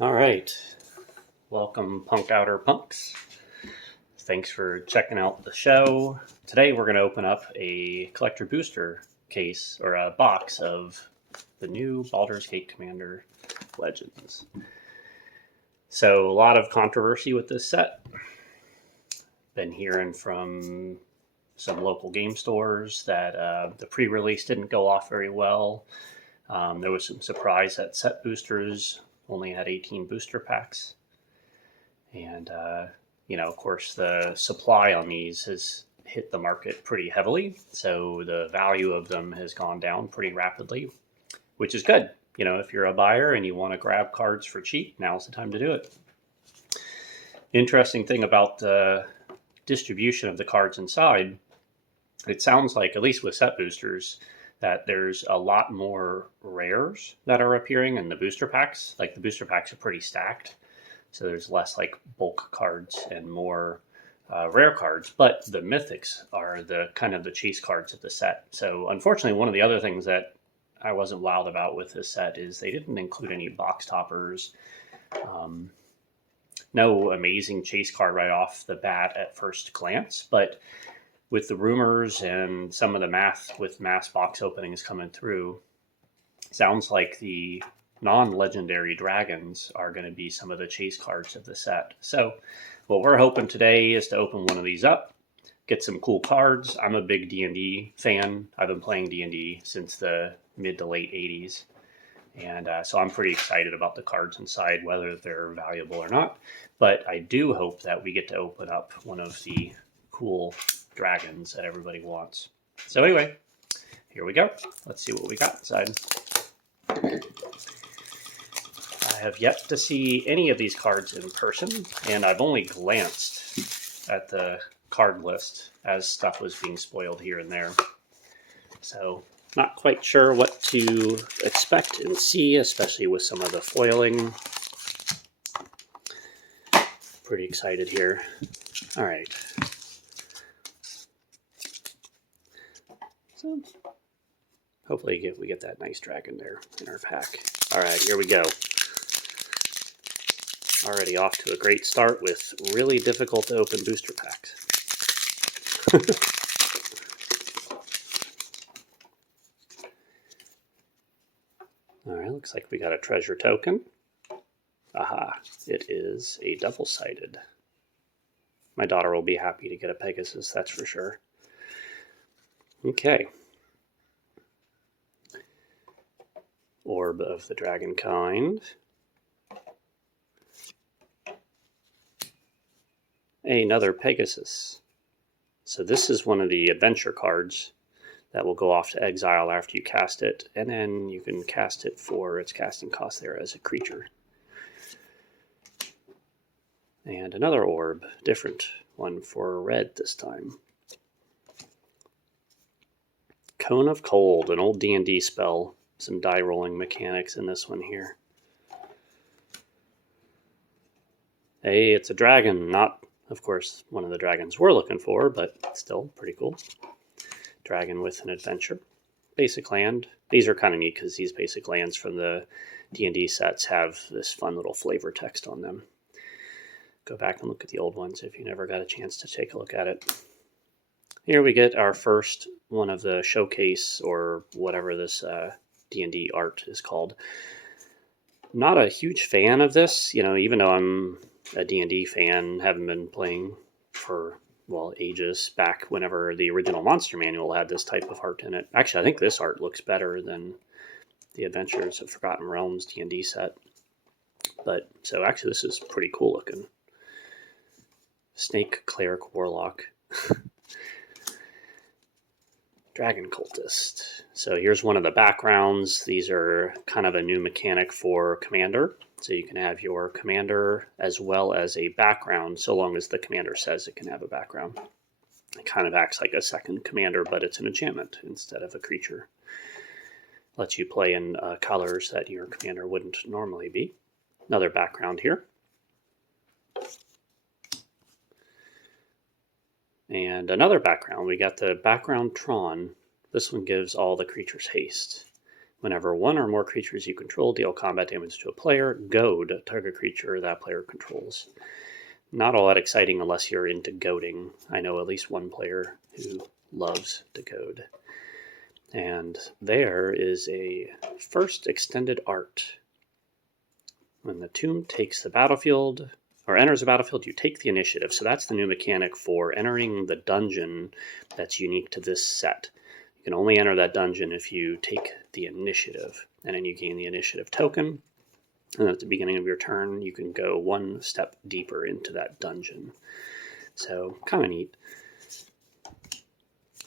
All right. Welcome, Punkouter punks. Thanks for checking out the show. Today we're going to open up a collector booster case or a box of the new Baldur's Gate Commander Legends. So, a lot of controversy with this set. Been hearing from some local game stores that the pre release didn't go off very well. There was some surprise that set boosters only had 18 booster packs. And, of course, the supply on these has hit the market pretty heavily. So the value of them has gone down pretty rapidly, which is good. If you're a buyer and you want to grab cards for cheap, now's the time to do it. Interesting thing about the distribution of the cards inside, it sounds like, at least with set boosters, that there's a lot more rares that are appearing in the booster packs. Like the booster packs are pretty stacked. So there's less like bulk cards and more rare cards, but the mythics are the kind of the chase cards of the set. So unfortunately, one of the other things that I wasn't wild about with this set is they didn't include any box toppers. No amazing chase card right off the bat at first glance, but with the rumors and some of the math with mass box openings coming through, sounds like the non-legendary dragons are going to be some of the chase cards of the set. So what we're hoping today is to open one of these up, get some cool cards. I'm a big D&D fan. I've been playing D&D since the mid to late 80s. And so I'm pretty excited about the cards inside, whether they're valuable or not. But I do hope that we get to open up one of the cool dragons that everybody wants. So anyway, here we go. Let's see what we got inside. I have yet to see any of these cards in person, and I've only glanced at the card list as stuff was being spoiled here and there. So not quite sure what to expect and see, especially with some of the foiling. Pretty excited here. All right. So hopefully we get that nice dragon there in our pack. All right, here we go. Already off to a great start with really difficult to open booster packs. All right, looks like we got a treasure token. Aha, it is a double-sided. My daughter will be happy to get a Pegasus, that's for sure. Okay. Orb of the Dragon Kind. Another Pegasus. So this is one of the adventure cards that will go off to exile after you cast it, and then you can cast it for its casting cost there as a creature. And another orb, different one for red this time. Cone of Cold, an old D&D spell. Some die rolling mechanics in this one here. Hey, it's a dragon, not, of course, one of the dragons we're looking for, but still pretty cool. Dragon with an adventure. Basic land. These are kind of neat because these basic lands from the D&D sets have this fun little flavor text on them. Go back and look at the old ones if you never got a chance to take a look at it. Here we get our first one of the showcase or whatever this D&D art is called. Not a huge fan of this, even though I'm a D&D fan, haven't been playing for, ages, back whenever the original Monster Manual had this type of art in it. Actually, I think this art looks better than the Adventures of Forgotten Realms D&D set. But, so actually this is pretty cool looking. Snake Cleric Warlock. Dragon Cultist. So here's one of the backgrounds. These are kind of a new mechanic for Commander. So you can have your Commander as well as a background, so long as the Commander says it can have a background. It kind of acts like a second Commander, but it's an enchantment instead of a creature. Lets you play in colors that your Commander wouldn't normally be. Another background here. And another background, we got the background Tron. This one gives all the creatures haste. Whenever one or more creatures you control deal combat damage to a player, goad target creature that player controls. Not all that exciting unless you're into goading. I know at least one player who loves to goad. And there is a first extended art. When the tomb takes the battlefield, or enters the battlefield, you take the initiative. So that's the new mechanic for entering the dungeon that's unique to this set. You can only enter that dungeon if you take the initiative, and then you gain the initiative token. And at the beginning of your turn, you can go one step deeper into that dungeon. So, kind of neat.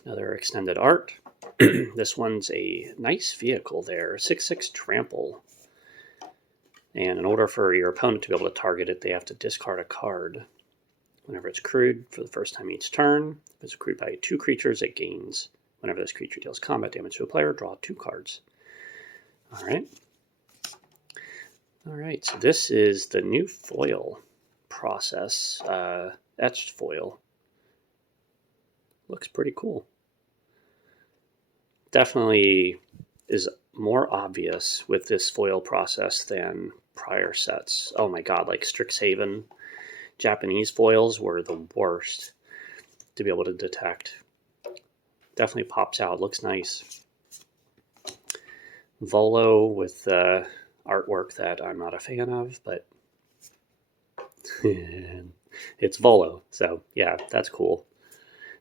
Another extended art. This one's a nice vehicle there, 6/6 trample. And in order for your opponent to be able to target it, they have to discard a card. Whenever it's crewed for the first time each turn, if it's crewed by 2 creatures, it gains. Whenever this creature deals combat damage to a player, draw 2 cards. All right. All right, so this is the new foil process, etched foil. Looks pretty cool. Definitely is more obvious with this foil process than prior sets. Oh my god, like Strixhaven, Japanese foils were the worst to be able to detect. Definitely pops out, looks nice. Volo with artwork that I'm not a fan of, but it's Volo, so yeah, that's cool.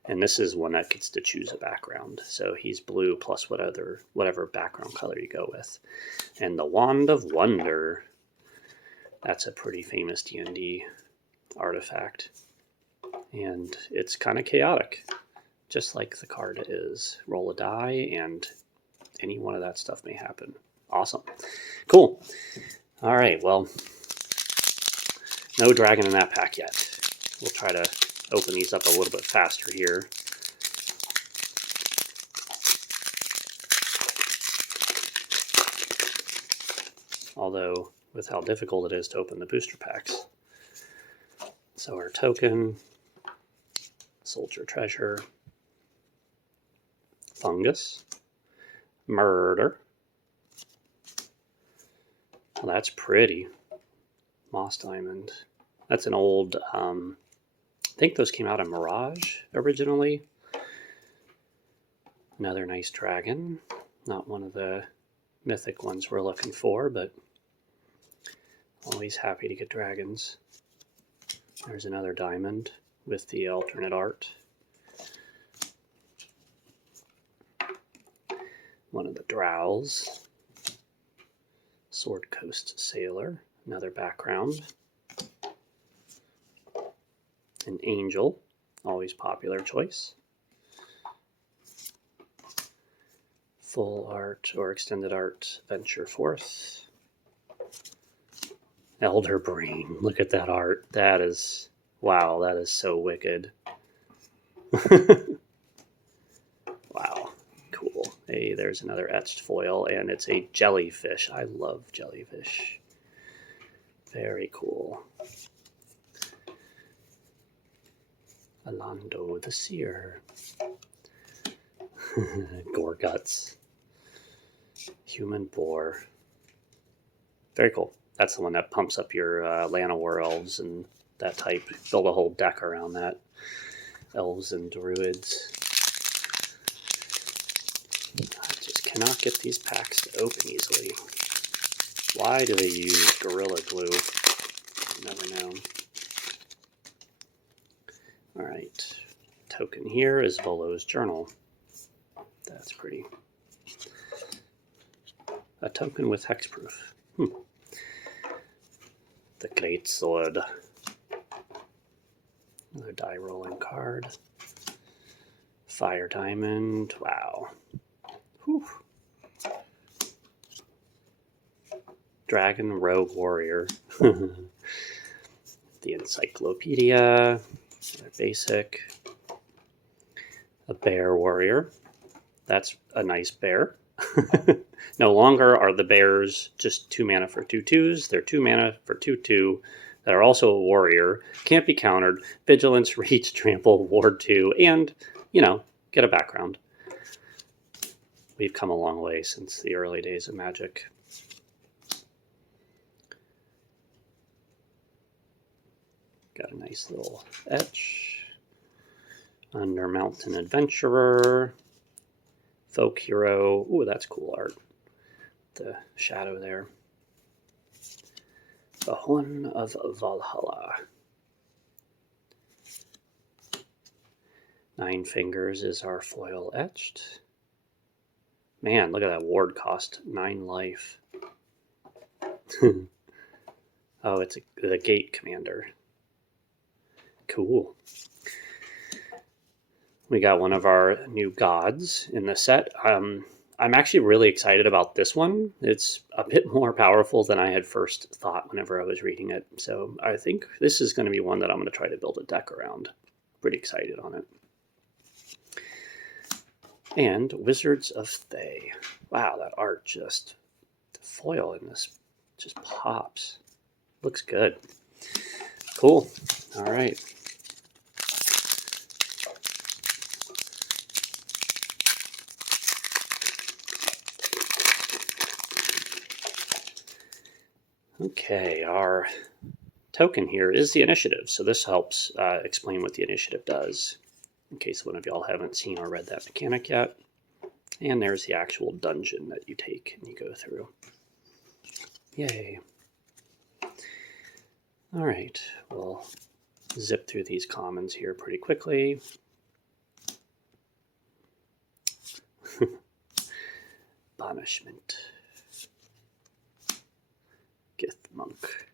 And this is one that gets to choose a background. So he's blue plus whatever background color you go with. And the Wand of Wonder. That's a pretty famous D&D artifact. And it's kind of chaotic, just like the card is. Roll a die, and any one of that stuff may happen. Awesome. Cool. All right, well, no dragon in that pack yet. We'll try to open these up a little bit faster here. Although, with how difficult it is to open the booster packs. So our token, Soldier Treasure, Fungus, Murder. Well, that's pretty. Moss Diamond. That's an old, I think those came out of Mirage originally. Another nice dragon. Not one of the mythic ones we're looking for, but always happy to get dragons. There's another diamond with the alternate art. One of the Drows. Sword Coast Sailor. Another background. An Angel. Always popular choice. Full art or extended art, Venture Forth. Elder Brain. Look at that art. That is, wow, that is so wicked. Wow, cool. Hey, there's another etched foil, and it's a jellyfish. I love jellyfish. Very cool. Alando the Seer. Gorguts. Human Boar. Very cool. That's the one that pumps up your Llanowar elves and that type. Build a whole deck around that. Elves and druids. I just cannot get these packs to open easily. Why do they use Gorilla Glue? I'll never know. Alright. Token here is Volo's Journal. That's pretty. A token with hexproof. The Great Sword. Another die rolling card. Fire Diamond. Wow. Whew. Dragon Rogue Warrior. The Encyclopedia. Another basic. A Bear Warrior. That's a nice bear. No longer are the bears just 2 mana for 2/2s. They're 2 mana for 2/2 that are also a warrior. Can't be countered. Vigilance, Reach, Trample, Ward 2, and, you know, get a background. we've come a long way since the early days of Magic. Got a nice little etch. Under Mountain Adventurer. Folk Hero. Ooh, that's cool art. The shadow there. The Horn of Valhalla. 9 Fingers is our foil etched. Man, look at that ward cost. 9 life. Oh, it's the Gate Commander. Cool. We got one of our new gods in the set. I'm actually really excited about this one. It's a bit more powerful than I had first thought whenever I was reading it. So I think this is going to be one that I'm going to try to build a deck around. Pretty excited on it. And Wizards of Thay. Wow, that art just, the foil in this just pops. Looks good. Cool. All right. Okay, our token here is the initiative. So this helps explain what the initiative does, in case one of y'all haven't seen or read that mechanic yet. And there's the actual dungeon that you take and you go through. Yay. All right, we'll zip through these commons here pretty quickly. Banishment. Gith Monk.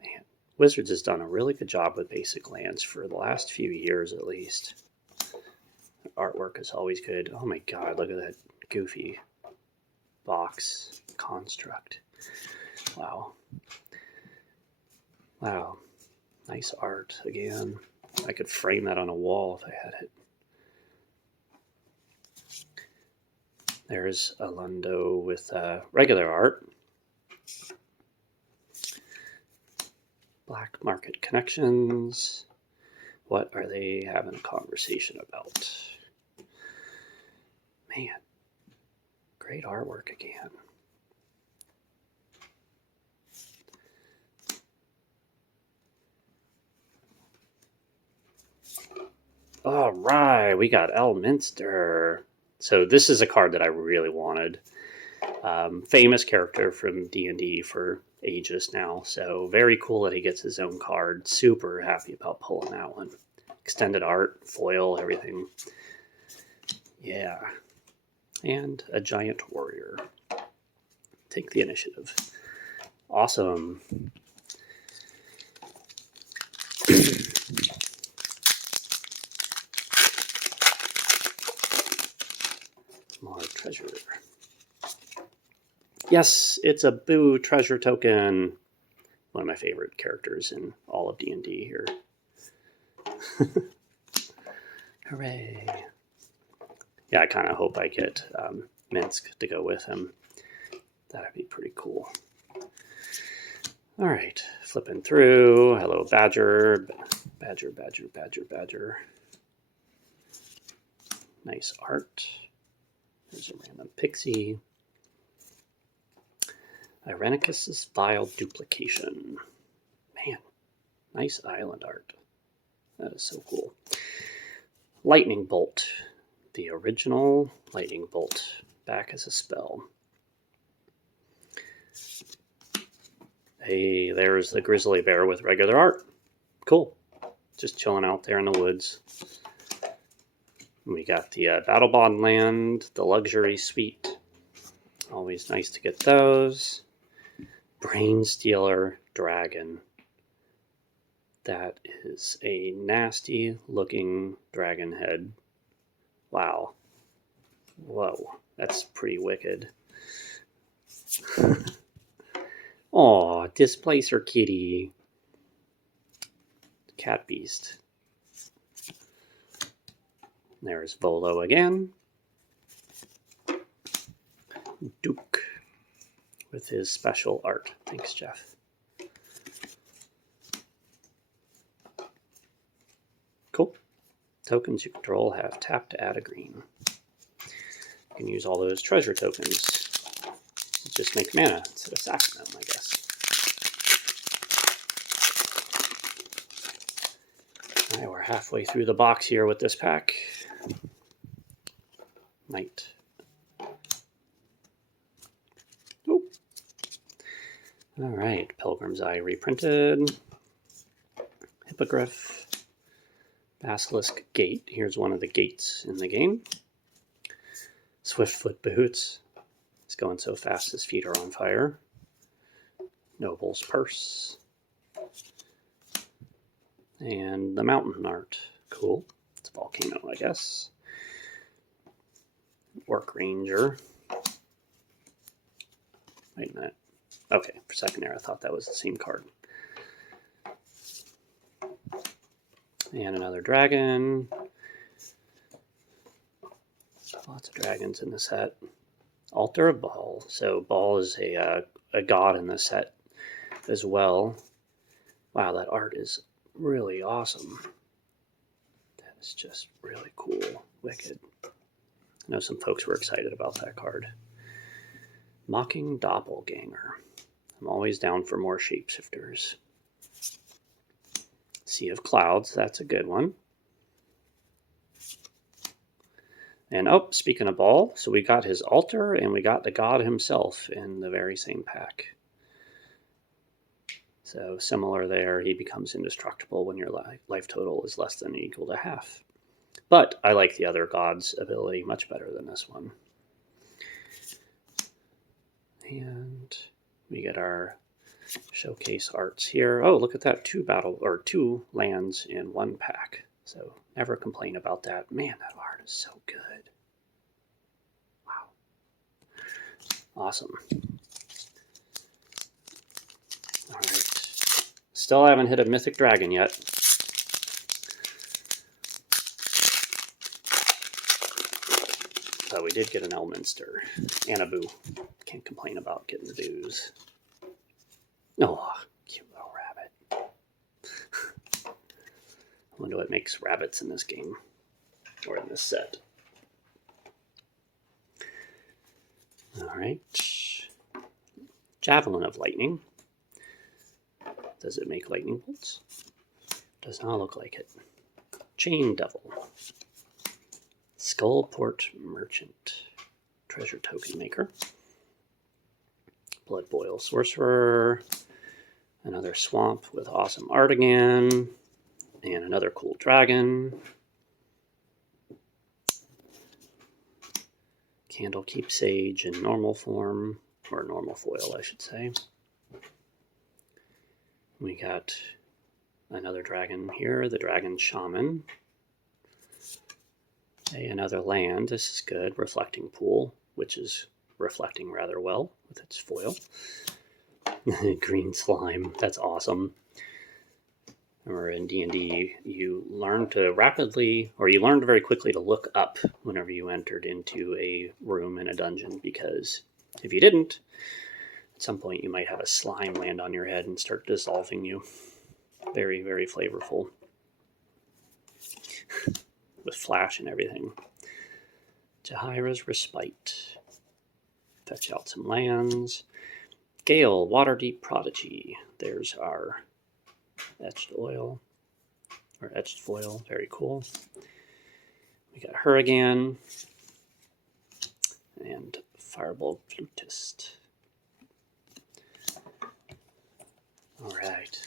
Man, Wizards has done a really good job with basic lands for the last few years at least. Artwork is always good. Oh my god, look at that goofy box construct. Wow. Wow. Nice art again. I could frame that on a wall if I had it. There's a Lundo with regular art. Black Market Connections. What are they having a conversation about? Man, great artwork again. All right, we got Elminster. So this is a card that I really wanted. Famous character from D&D for ages now. So very cool that he gets his own card. Super happy about pulling that one. Extended art, foil, everything. Yeah. And a giant warrior. Take the initiative. Awesome. More treasure. Yes, it's a Boo treasure token. One of my favorite characters in all of D&D here. Hooray. Yeah, I kind of hope I get Minsk to go with him. That'd be pretty cool. All right, flipping through. Hello, Badger. Badger, Badger, Badger, Badger. Nice art. There's a random pixie. Irenicus's Vile Duplication. Man, nice island art. That is so cool. Lightning Bolt. The original Lightning Bolt. Back as a spell. Hey, there's the Grizzly Bear with regular art. Cool. Just chilling out there in the woods. We got the Battle Bond Land, the Luxury Suite. Always nice to get those. Brain Stealer Dragon. That is a nasty looking dragon head. Wow. Whoa, that's pretty wicked. Aw, Displacer Kitty. Cat Beast. There's Volo again. Duke with his special art. Thanks, Jeff. Cool. Tokens you control have tap to add a green. You can use all those treasure tokens to just make mana instead of sacking them, I guess. All right, we're halfway through the box here with this pack. Knight. Ooh. All right, Pilgrim's Eye reprinted. Hippogriff. Basilisk Gate. Here's one of the gates in the game. Swiftfoot Behoots. He's going so fast his feet are on fire. Noble's Purse. And the Mountain Art. Cool. It's a volcano, I guess. Orc Ranger. Wait a minute. Okay, for a second there I thought that was the same card. And another dragon. Lots of dragons in the set. Altar of Baal. So Baal is a god in the set as well. Wow, that art is really awesome. That is just really cool. Wicked. I know some folks were excited about that card. Mocking Doppelganger. I'm always down for more shapeshifters. Sea of Clouds, that's a good one. And oh, speaking of Baal, so we got his altar and we got the god himself in the very same pack. So similar there, he becomes indestructible when your life total is less than or equal to half. But I like the other god's ability much better than this one. And we get our showcase arts here. Oh, look at that, two lands in one pack. So never complain about that. Man, that art is so good. Wow. Awesome. All right. Still haven't hit a mythic dragon yet. But we did get an Elminster and a Boo. Can't complain about getting the Boos. Oh, cute little rabbit. I wonder what makes rabbits in this game, or in this set. All right. Javelin of Lightning. Does it make lightning bolts? Does not look like it. Chain Devil. Skullport Merchant. Treasure Token Maker. Blood Boil Sorcerer. Another swamp with awesome art again. And another cool dragon. Candlekeep Sage in normal form, or normal foil, I should say. We got another dragon here, the Dragon Shaman. Another land, this is good, Reflecting Pool, which is reflecting rather well with its foil. Green Slime, that's awesome. Remember in D&D, you learned very quickly to look up whenever you entered into a room in a dungeon, because if you didn't, at some point you might have a slime land on your head and start dissolving you. Very, very flavorful. With flash and everything. Jahira's Respite. Fetch out some lands. Gale, Waterdeep Prodigy. There's our etched foil. Very cool. We got her again. And Firebolt Flutist. All right.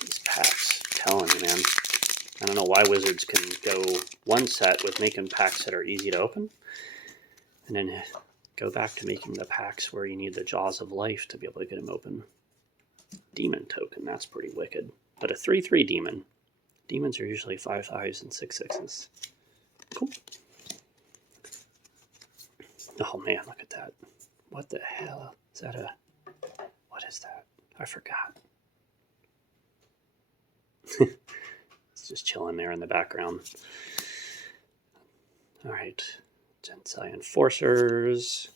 These packs, I'm telling you, man. I don't know why Wizards can go one set with making packs that are easy to open, and then go back to making the packs where you need the Jaws of Life to be able to get them open. Demon Token, that's pretty wicked. But a 3/3 demon. Demons are usually 5/5s and 6/6s. Cool. Oh man, look at that. What the hell? Is that a... What is that? I forgot. It's just chilling there in the background. Alright. Gensai Enforcers.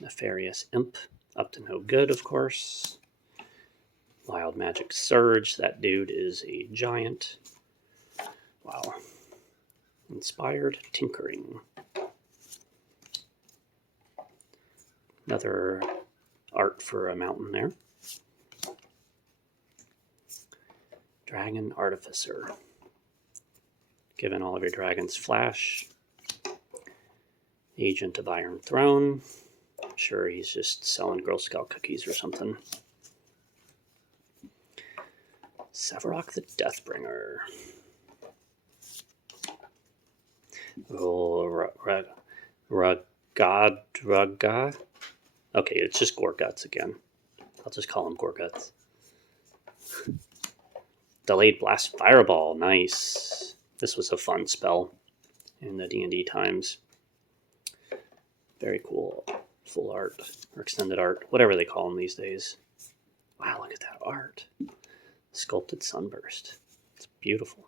Nefarious Imp. Up to no good, of course. Wild Magic Surge. That dude is a giant. Wow. Inspired tinkering. Another art for a mountain there. Dragon Artificer. Giving all of your dragons flash. Agent of Iron Throne. I'm sure he's just selling Girl Scout cookies or something. Sevarok the Deathbringer. Oh, Raga. Okay, it's just Gorguts again. I'll just call him Gorguts. Delayed Blast Fireball. Nice. This was a fun spell in the D&D times. Very cool. Full art or extended art, whatever they call them these days. Wow, look at that art. Sculpted Sunburst. It's beautiful.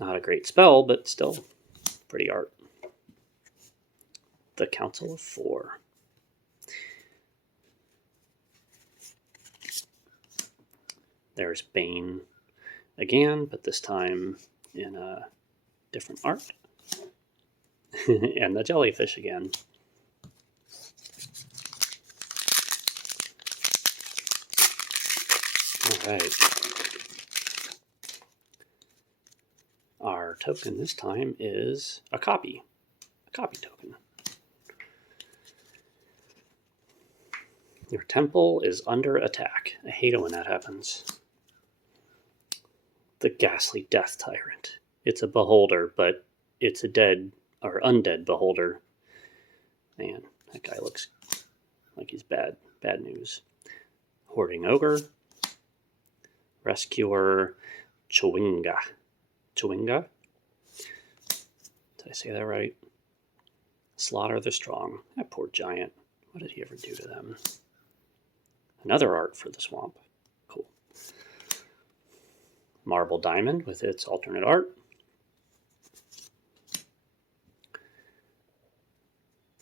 Not a great spell, but still pretty art. The Council of Four. There's Bane again, but this time in a different art. And the jellyfish again. All right. Our token this time is a copy token. Your temple is under attack. I hate it when that happens. The Ghastly Death Tyrant. It's a beholder, but it's a dead or undead beholder. Man, that guy looks like he's bad news. Hoarding Ogre. Rescuer Chwinga. Chwinga? Did I say that right? Slaughter the Strong. That poor giant. What did he ever do to them? Another art for the swamp. Cool. Marble Diamond with its alternate art.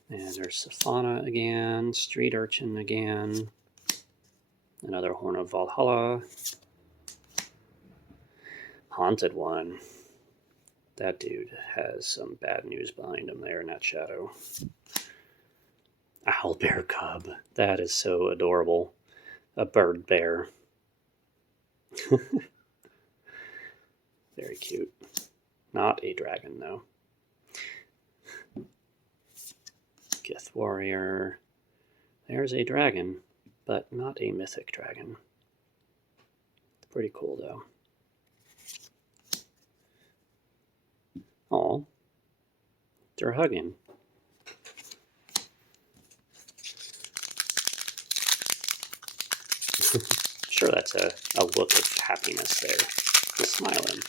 And there's Safana again. Street Urchin again. Another Horn of Valhalla. Haunted One. That dude has some bad news behind him there in that shadow. Owlbear Cub. That is so adorable. A bird bear. Very cute. Not a dragon, though. Gith Warrior. There's a dragon, but not a mythic dragon. Pretty cool, though. Oh, they're hugging. Sure, that's a look of happiness there. Just smiling.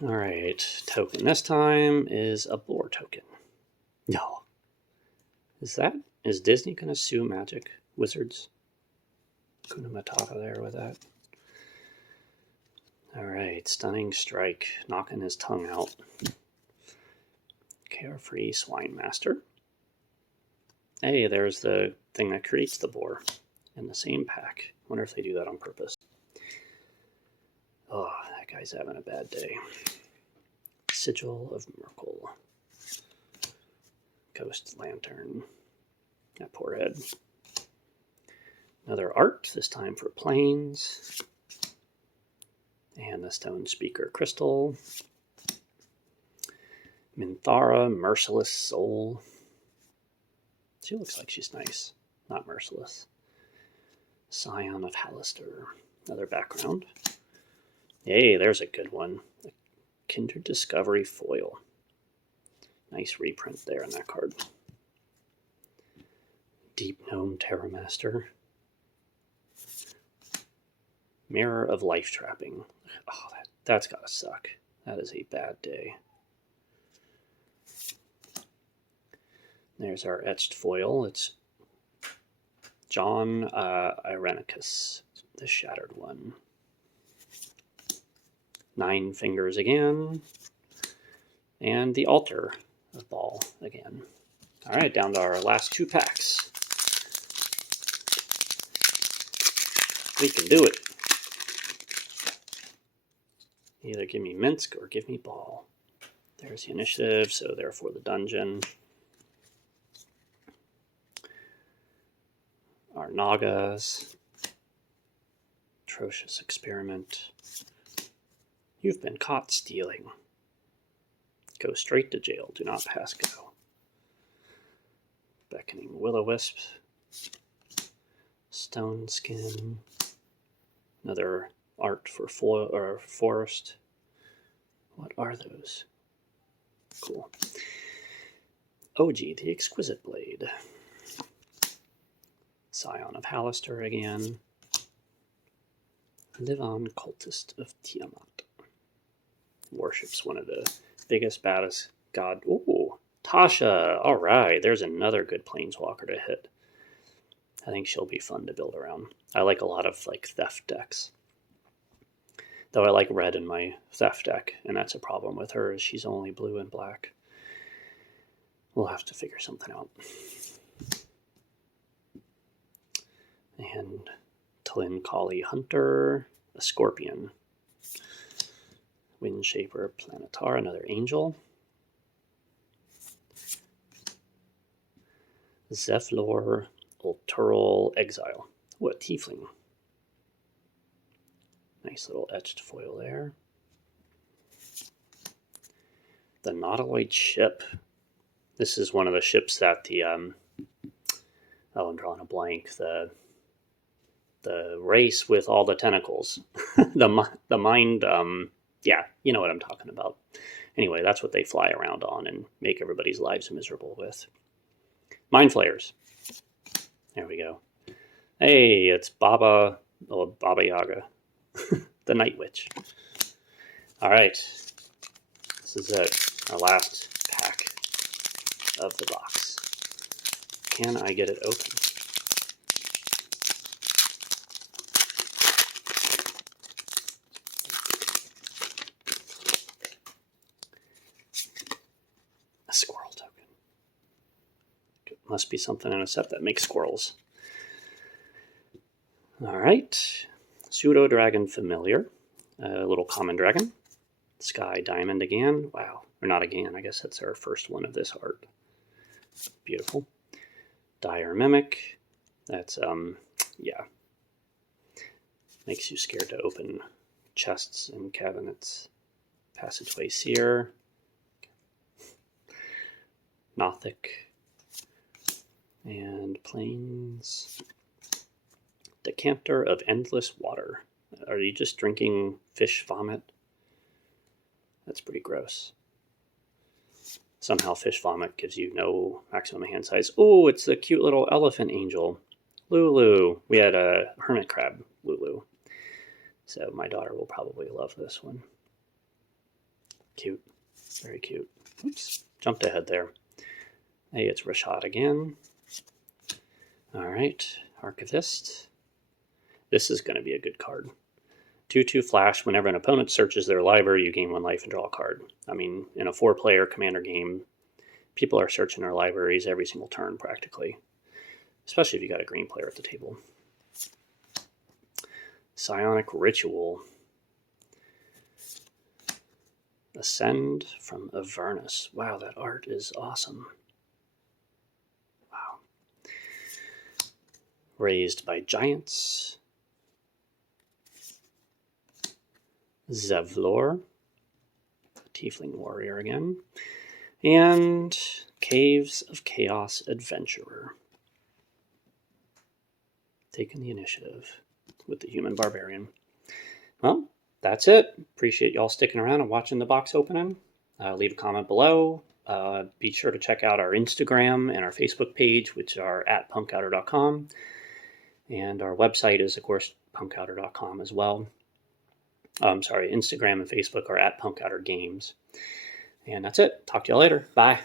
All right, token this time is a boar token. No. Is Disney going to sue Magic Wizards? Kuna Matata there with that. All right, Stunning Strike, knocking his tongue out. Carefree Swine Master. Hey, there's the thing that creates the boar in the same pack. Wonder if they do that on purpose. Oh, that guy's having a bad day. Sigil of Merkle. Ghost Lantern. That poor head. Another art, this time for planes. And the Stone Speaker Crystal. Minthara, Merciless Soul. She looks like she's nice, not merciless. Scion of Hallister. Another background. Hey, there's a good one. A Kindred Discovery Foil. Nice reprint there on that card. Deep Gnome Terramaster. Mirror of Life Trapping. Oh, that's gotta suck. That is a bad day. There's our etched foil. It's John Irenicus, the Shattered One. 9 Fingers again. And the Altar of Ball again. All right, down to our last 2 packs. We can do it. Either give me Minsk or give me ball. There's the initiative, so therefore the dungeon. Our Nagas. Atrocious experiment. You've been caught stealing. Go straight to jail. Do not pass go. Beckoning Will-O-Wisp. Stone Skin. Another art for forest. What are those? Cool. Oji, the Exquisite Blade. Scion of Hallister again. Live on, Cultist of Tiamat. Worships one of the biggest, baddest god. Ooh, Tasha. All right, there's another good planeswalker to hit. I think she'll be fun to build around. I like a lot of theft decks. Though I like red in my theft deck, and that's a problem with her, is she's only blue and black. We'll have to figure something out. And Tlin Kali Hunter, a Scorpion. Windshaper Planetar, another Angel. Zeflor Ultural Exile. What Tiefling. Nice little etched foil there. The Nautiloid ship. This is one of the ships that the I'm drawing a blank. The race with all the tentacles. the mind. Yeah, you know what I'm talking about. Anyway, that's what they fly around on and make everybody's lives miserable with. Mind Flayers. There we go. Hey, it's Baba Yaga. The Night Witch. All right. This is it. Our last pack of the box. Can I get it open? A squirrel token. It must be something in a set that makes squirrels. All right. Pseudo Dragon Familiar. A little common dragon. Sky Diamond again. Wow. Or not again. I guess that's our first one of this art. Beautiful. Dire Mimic. That's, yeah. Makes you scared to open chests and cabinets. Passageway Seer. Nothic. And Plains. Decanter of Endless Water. Are you just drinking fish vomit? That's pretty gross. Somehow fish vomit gives you no maximum hand size. Oh, it's the cute little elephant angel. Lulu. We had a hermit crab, Lulu. So my daughter will probably love this one. Cute. Very cute. Oops. Jumped ahead there. Hey, it's Rashad again. All right. Archivist. This is going to be a good card. 2/2 flash. Whenever an opponent searches their library, you gain 1 life and draw a card. I mean, in a 4-player commander game, people are searching their libraries every single turn practically. Especially if you got a green player at the table. Psionic Ritual. Ascend from Avernus. Wow, that art is awesome. Wow. Raised by Giants. Zevlor, Tiefling Warrior again, and Caves of Chaos Adventurer. Taking the initiative with the Human Barbarian. Well, that's it. Appreciate y'all sticking around and watching the box opening. Leave a comment below. Be sure to check out our Instagram and our Facebook page, which are at punkouter.com. And our website is, of course, punkouter.com as well. Instagram and Facebook are at Punkouter Games. And that's it. Talk to y'all later. Bye.